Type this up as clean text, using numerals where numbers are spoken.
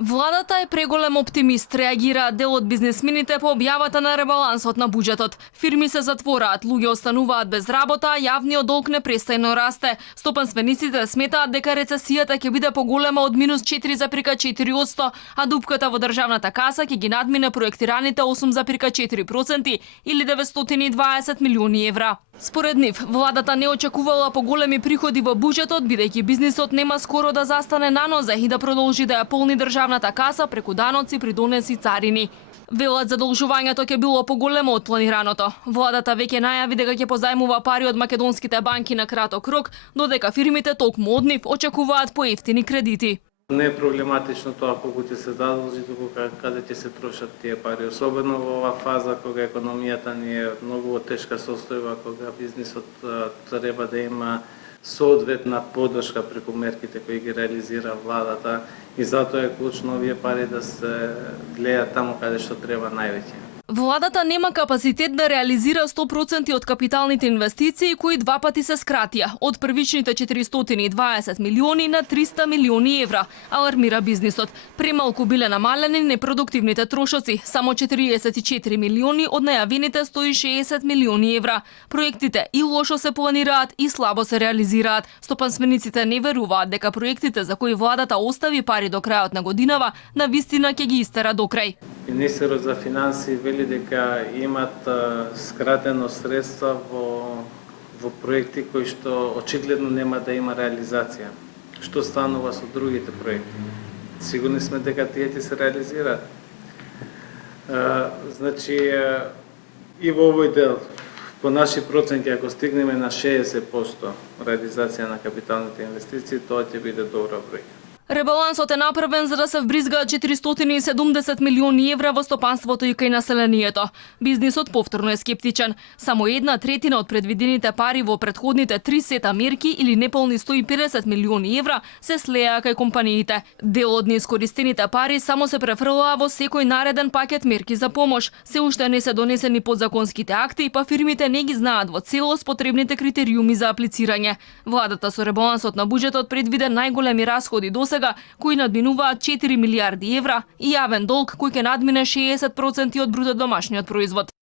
Владата е преголем оптимист, реагира дел од бизнисмените по објавата на ребалансот на буџетот. Фирми се затвораат, луѓе остануваат без работа, а јавниот долг непрестајно расте. Стопанствениците сметаат дека рецесијата ќе биде поголема од минус 4,4%, а дупката во државната каса ќе ги надмине проектираните 8,4% или 920 милиони евра. Според нив, владата не очекувала поголеми приходи во буџетот, бидејќи бизнисот нема скоро да застане на нозе и да продолжи да ја полни државната каса преку даноци, придонеси, царини. Велат задолжувањето ќе било поголемо од планираното. Владата веќе најави дека ќе позајмува пари од македонските банки на краток рок, додека фирмите токму од нив очекуваат поевтини кредити. Не е проблематично тоа колку ќе се задолжи, туку каде ќе се трошат тие пари, особено во оваа фаза кога економијата ни е многу тешка состојба, кога бизнисот треба да има соодветна поддршка преку мерките кои ги реализира владата и затоа е клучно овие пари да се гледаат таму каде што треба највеќе. Владата нема капацитет да реализира 100% од капиталните инвестиции кои два пати се скратија, од првичните 420 милиони на 300 милиони евра, алармира бизнисот. Премалку биле намалени непродуктивните трошоци, само 44 милиони од најавените 160 милиони евра. Проектите и лошо се планираат и слабо се реализираат. Стопанствениците не веруваат дека проектите за кои владата остави пари до крајот на годинава, навистина ќе ги истера до крај. Министерот за финансии вели дека имат скратено средства во проекти кои што очигледно нема да има реализација. Што станува со другите проекти? Сигурни сме дека тие ќе се реализираат. Значи, и во овој дел, по наши проценти, ако стигнеме на 60% реализација на капиталните инвестиции, тоа ќе биде добра бројка. Ребалансот е направен за да се вбризгаат 470 милиони евра во стопанството и кај населението. Бизнисот повторно е скептичен. Само 1/3 од предвидените пари во претходните 3 сета мерки или неполни 150 милиони евра се слеа кај компаниите. Дел од неискористените пари само се префрлаа во секој нареден пакет мерки за помош. Се уште не се донесени подзаконските акти, па фирмите не ги знаат во целост потребните критериуми за аплицирање. Владата со ребалансот на буџетот предвиде најголеми расходи досега, кои надминуваат 4 милиарди евра и јавен долг кој ќе надмине 60% од бруто домашниот производ.